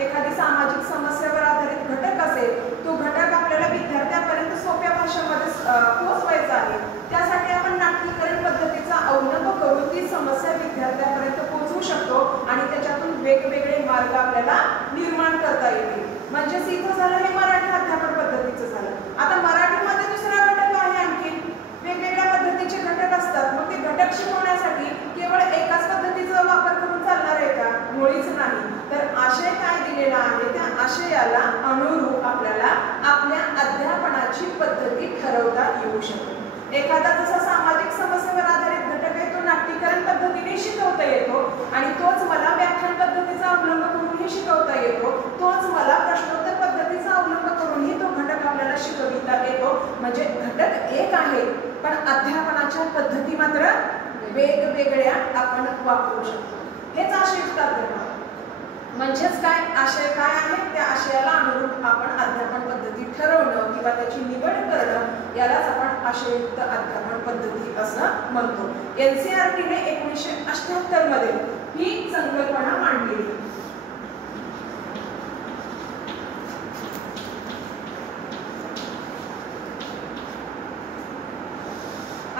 एखादी सामाजिक समस्येवर आधारित घटक असेल, तो घटक आपल्याला विद्यार्थ्यांपर्यंत सोप्या भाषेमध्ये पोहोचवायचा आहे. त्यासाठी आपण नाट्यीकरण पद्धतीचा अवलंब करून ती समस्या विद्यार्थ्यांपर्यंत पोहोचवू शकतो आणि त्याच्यातून वेगवेगळे मार्ग आपल्याला निर्माण करता येतील. म्हणजेच इथं झालं हे मराठी अध्यापन पद्धतीचं झालं. आता मराठीमध्ये दुसरा घटक आहे, आणखी वेगवेगळ्या पद्धतीचे घटक असतात. मग ते घटक शिकवण्यासाठी केवळ एकाच पद्धतीचा वापर करून चालणार आहे का? मुळीच नाही. तर आशय काय दिलेला आहे, त्या आशयाला अनुरूप आपल्याला आपल्या अध्यापनाची पद्धती ठरवता येऊ शकते. एखादा जसा सामाजिक समस्येवर आधारित घटक आहे तो नाट्यीकरण पद्धतीने शिकवता येतो आणि तोच मला व्याख्यान पद्धतीचा अवलंब करूनही शिकवता येतो. तोच मला प्रश्नोत्तर पद्धतीचा अवलंब करूनही तो घटक आपल्याला शिकविता येतो. म्हणजे घटक एक आहे, पण अध्यापनाच्या पद्धती मात्र वेगवेगळ्या आपण वापरू शकतो. हेच आशयुक्त अध्यापन. म्हणजेच काय, आशय काय आहे, त्या आशयाला अनुरूप आपण अध्यापन पद्धती ठरवणं किंवा त्याची निवड करणं, यालाच आपण आशयुक्त अध्यापन पद्धती असं म्हणतो. NCERTने 1978 मध्ये ही संकल्पना मांडली.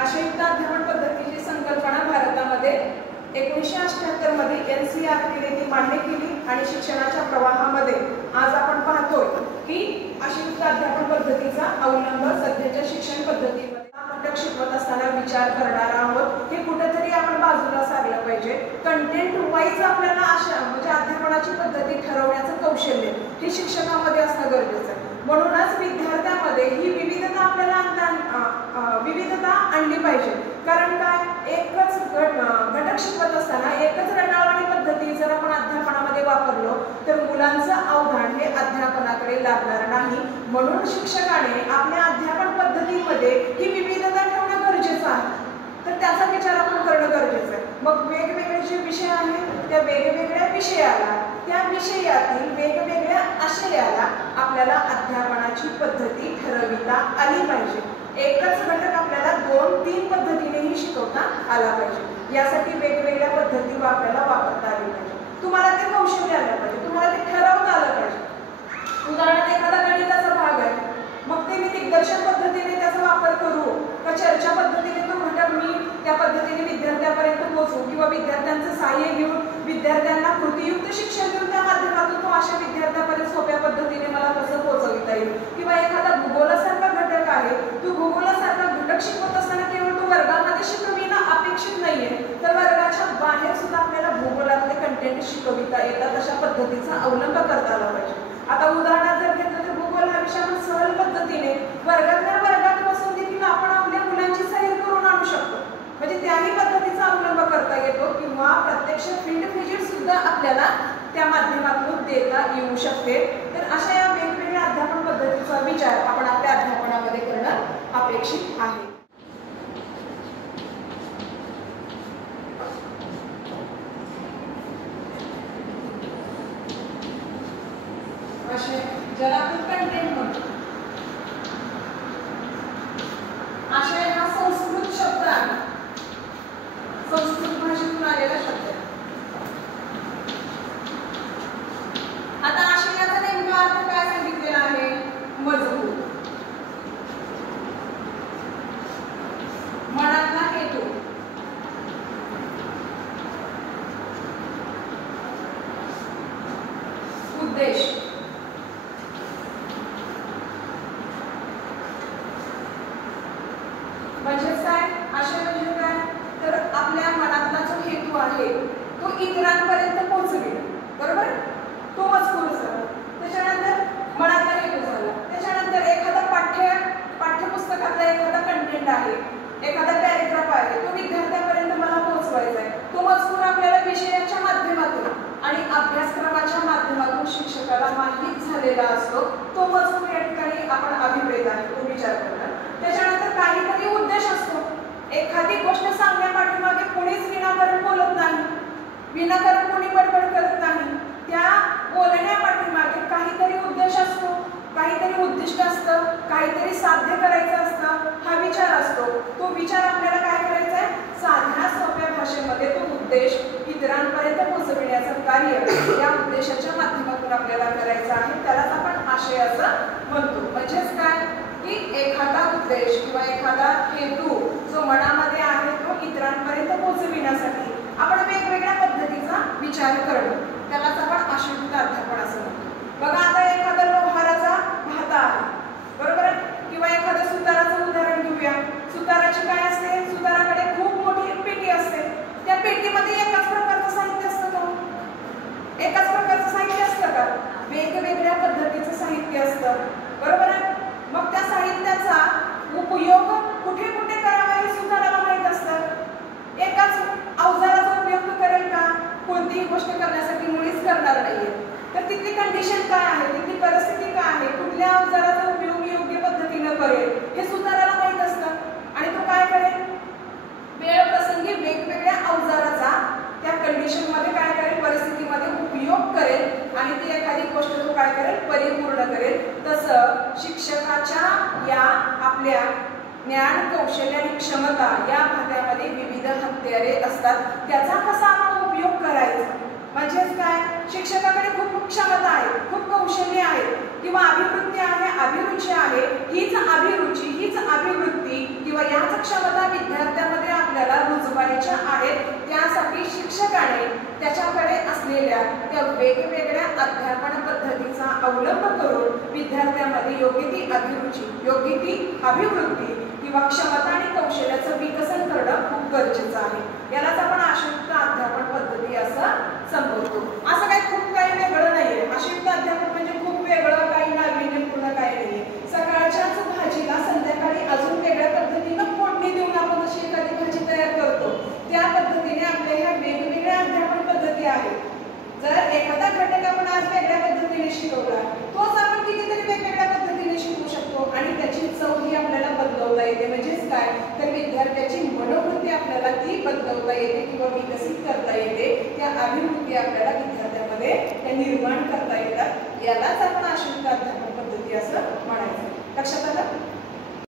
आशयुक्त अध्यापन पद्धतीची संकल्पना भारतामध्ये 1978 मध्ये NCERTने ती मान्य केली आणि शिक्षणाच्या प्रवाहामध्ये आज आपण पाहतोय की आशयुक्त अध्यापन पद्धतीचा अवलंब सध्याच्या शिक्षण पद्धतीमध्ये घटक शिकवत असताना विचार करणार आहोत. हे कुठेतरी आपण बाजूला सारलं पाहिजे. कंटेंट वाईज आपल्याला म्हणजे अध्यापनाची पद्धती ठरवण्याचं कौशल्य हे शिक्षकामध्ये असणं गरजेचं आहे. म्हणूनच विद्यार्थ्यांमध्ये ही विविधता आपल्याला विविधता आणली पाहिजे. कारण काय, एकच घटक शिकवत असताना एकच रटाळवाणी पद्धती जर आपण अध्यापनामध्ये वापरलो तर मुलांचं अवधान हे अध्यापनाकडे लागणार नाही. म्हणून शिक्षकाने आपल्या अध्यापन पद्धतीमध्ये ही विविधता ठेवणं गरजेचं आहे. तर त्याचा विचार आपण करणं गरजेचं आहे. मग वेगवेगळे जे विषय आहेत त्या वेगवेगळ्या विषयाला, त्या विषयातील वेगवेगळ्या आशयाला आपल्याला अध्यापनाची पद्धती ठरविता आली पाहिजे. एकच घटक आपल्याला 2-3 पद्धतीनेही शिकवता आला पाहिजे. यासाठी वेगवेगळ्या पद्धती आपल्याला वापरता आली पाहिजे. तुम्हाला ते कौशल्य आलं पाहिजे, तुम्हाला ते ठरवता आलं पाहिजे. उदाहरणार्थ एखादा गणिताचा भाग आहे, मग ते मी दिग्दर्शन पद्धतीने त्याचा वापर करू का चर्चा पद्धतीने तो घटक मी त्या पद्धतीने विद्यार्थ्यांपर्यंत पोहोचू किंवा विद्यार्थ्यांचं सहाय्य घेऊन विद्यार्थ्यांना कृतीयुक्त शिक्षण देऊन त्या माध्यमातून तो अशा विद्यार्थ्यांपर्यंत सोप्या पद्धतीने मला कसं पोहोचविता येईल. किंवा एखादा भूगोलासारखा घटक आहे, तो भूगोलासारखा घटक शिकवत असताना केवळ तो वर्गामध्ये शिकविणं अपेक्षित नाहीये, तर वर्गाच्या बाहेर सुद्धा आपल्याला भूगोलातले कंटेंट शिकविता येतात. अशा पद्धतीचा अवलंब करता आला पाहिजे. आता उदाहरणार्थ जर घेतलं तर भूगोल हा विषय आपण सहल पद्धतीने वर्गात बसून देखील आपण आपल्या मुलांची सैर करून आणू शकतो. म्हणजे त्याही पद्धतीचा अवलंब करता येतो किंवा प्रत्यक्ष फील्ड व्हिजिट सुद्धा आपल्याला त्या माध्यमातून देता येऊ शकते. तर अशा या वेगवेगळ्या अध्यापन पद्धतीचा विचार आपण आपल्या अध्यापनामध्ये करणं अपेक्षित आहे. ज्याला आपण कंटेंट म्हणतो. आशय हा संस्कृत शब्द आहे, संस्कृत भाषेतून आलेला शब्द आहे. आता आशयाचा नेमका अर्थ काय सांगितलेला आहे? मजबूत, मनातला हेतू, उद्देश. म्हणजेच काय, आशय म्हणजे काय, तर आपल्या मनातला जो हेतू आहे तो इतरांपर्यंत पोहोचविणे. बरोबर, तो मजकूर झाला. त्याच्यानंतर मनातला हेतू झाला. त्याच्यानंतर एखादा पाठ्यपुस्तकातला एखादा कंटेंट आहे, एखादा पॅरेग्राफ आहे, तो विद्यार्थ्यांपर्यंत मला पोहोचवायचा आहे. तो मजकूर आपल्याला विषयाच्या माध्यमातून आणि अभ्यासक्रमाच्या माध्यमातून शिक्षकाला माहीत झालेला असतो. तो मजकूर या ठिकाणी आपण अभिप्रेत आहे, तो विचार करणार. त्याच्यानंतर काहीतरी उद्देश असतो. एखादी गोष्ट सांगण्यापाठीमागे कोणीच विनाकारण बोलत नाही, विनाकारण कोणी बडबड करत नाही. त्या बोलण्यापाठीमागे काहीतरी उद्देश असतो, काहीतरी उद्दिष्ट असतं, काहीतरी साध्य करायचं असतं. हा विचार असतो. तो विचार आपल्याला काय करायचा आहे? साध्या सोप्या भाषेमध्ये तो उद्देश इतरांपर्यंत पोहोचविण्याचा कार्य या उद्देशाच्या माध्यमातून आपल्याला करायचं आहे, त्यालाच आपण आशय असं म्हणतो. म्हणजेच काय की एखादा उद्देश किंवा एखादा हेतू जो मनामध्ये आहे तो इतरांपर्यंत पोहोचविण्यासाठी आपण वेगवेगळ्या पद्धतीचा विचार करणं, त्यालाच आपण आशययुक्त अध्यापन असं म्हणतो. बघा आता एखादा लोहाराचा भाता आहे, बरोबर आहे, किंवा एखाद्या सुताराचं उदाहरण घेऊया. सुताराची काय असते, सुताराकडे खूप मोठी पेटी असते. त्या पेटीमध्ये एकाच प्रकारचं साहित्य असतं का? एकाच प्रकारचं साहित्य असतं का? वेगवेगळ्या पद्धतीचं साहित्य असतं, बरोबर आहे. मग त्या साहित्याचा उपयोग कुठे कुठे करावा हे सुताराला माहित असतं. एकाच अवजाराचा उपयोग करेल का? कोणतीही गोष्ट करण्यासाठी मुळीच करणार नाहीये. तर तिथली कंडिशन काय आहे, तिथली परिस्थिती काय आहे, कुठल्या अवजाराचा उपयोग योग्य पद्धतीनं करेल हे सुताराला माहित असतं. आणि तो काय करेल, वेळ प्रसंगी वेगवेगळ्या अवजाराचा त्या कंडिशन मध्ये काय करेल, परिस्थितीमध्ये उपयोग करेल आणि ती एखादी गोष्ट तो काय करेल, परिपूर्ण करेल. तसं शिक्षकाच्या या आपल्या ज्ञान, कौशल्य आणि क्षमता या भागामध्ये विविध हत्यारे असतात, त्याचा कसा आपण उपयोग करायचा. म्हणजेच काय, शिक्षकाकडे खूप क्षमता आहे, खूप कौशल्य आहे किंवा अभिवृत्ती आहे, अभिरुची आहे. हीच अभिरुची, हीच अभिवृत्ती किंवा याच क्षमता विद्यार्थ्यांमध्ये आपल्याला रुजवायच्या आहेत. त्यासाठी शिक्षकाने त्याच्याकडे असलेल्या त्या वेगवेगळ्या अध्यापन पद्धतीचा अवलंब करून विद्यार्थ्यांमध्ये योग्य ती अभिरुची, योग्य ती अभिवृत्ती किंवा क्षमता आणि कौशल्याचं विकसन करणं खूप गरजेचं आहे. यालाच आपण आशययुक्त अध्यापन पद्धती असं संबोधतो. असं काही खूप काही वेगळं नाहीये. आशययुक्त अध्यापन म्हणजे खूप वेगळं काही नाविन्यपूर्ण काही नाहीये. सकाळच्याच भाजीला संध्याकाळी अजून वेगळ्या पद्धतीनं फोडणी देऊन आपण जशी एखादी भाजी तयार करतो त्या पद्धतीने आपल्या ह्या वेगवेगळ्या अध्यापन पद्धती आहेत. जर एखादा घटक आपण आज वेगळ्या पद्धतीने शिकवला, तोच आपण कितीतरी वेगवेगळ्या पद्धतीने शिकवू शकतो आणि त्याची चव ही आपल्याला बदलवता येते. म्हणजेच काय, तर विद्यार्थ्याची मनोवृत्ती आपल्याला ती बदलवता येते किंवा विकसित करता येते. त्या अभिवृत्ती आपल्याला विद्यार्थ्यांमध्ये त्या निर्माण करता येतात. यालाच आपण आशययुक्त अध्यापन पद्धती असं म्हणायचं. लक्षात आलं?